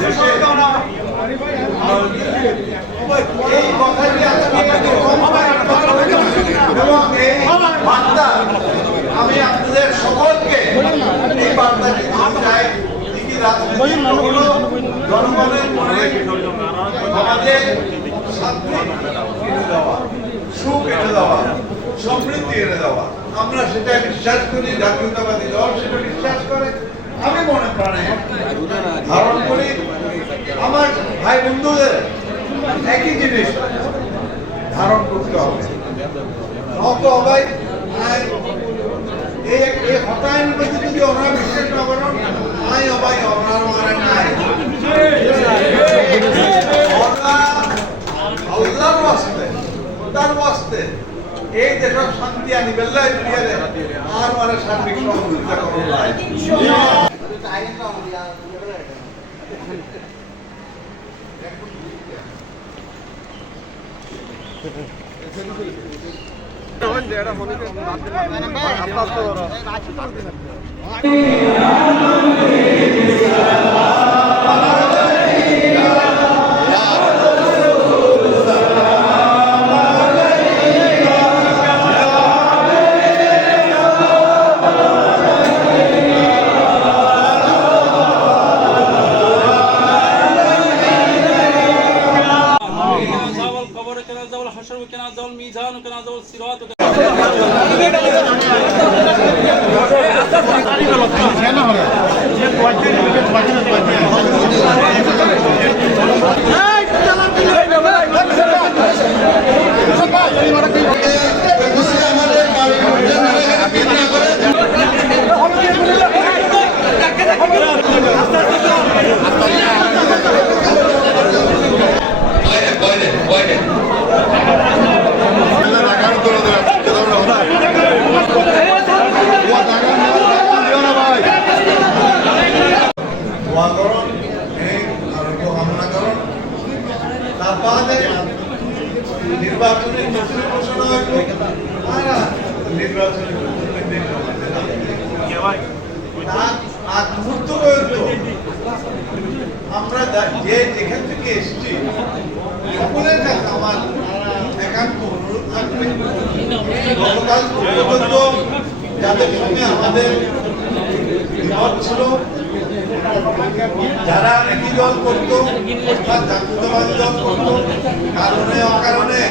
দেশে এই কথাটি আজকে এবং এই বার্তা আমি আপনাদের সকলকে এই বার্তাটি দিতে চাই। জনগণের মনে আমাদের শান্তি এনে দেওয়া, সুখ এনে দেওয়া, সমৃদ্ধি এনে দেওয়া, আমরা সেটা বিশ্বাস করি। জাতীয়তাবাদী দল সেটা বিশ্বাস করে। আমি মনে প্রাণে ধারণ করি। আমার ভাই বন্ধুদের একই জিনিস ধারণ করতে হবে। নত হবাই এই হতায়ন প্রতি যদি ওনারা বিশ্বাস না করেন নাই হবাই ওনার মানে নাই আল্লাহর ওয়াস্তে তার ওয়াস্তে এই দেশের শান্তি আনি বেল্লাই দুনিয়ারে আর মানে সার্বিক সহযোগিতা করুন। الميزان وكنازل الصراط নির্বাচনের ঘোষণা হইল নির্বাচনের আমরা যে যেখান থেকে এসেছি সকলের কাছে আমার একান্ত অনুরোধ থাকবে গতকাল পর্যন্ত যাদের সঙ্গে আমাদের বিমত ছিল, যারা একই দল করতো অর্থাৎ জাতীয়তাবাদী দল করতো কারণে অকারণে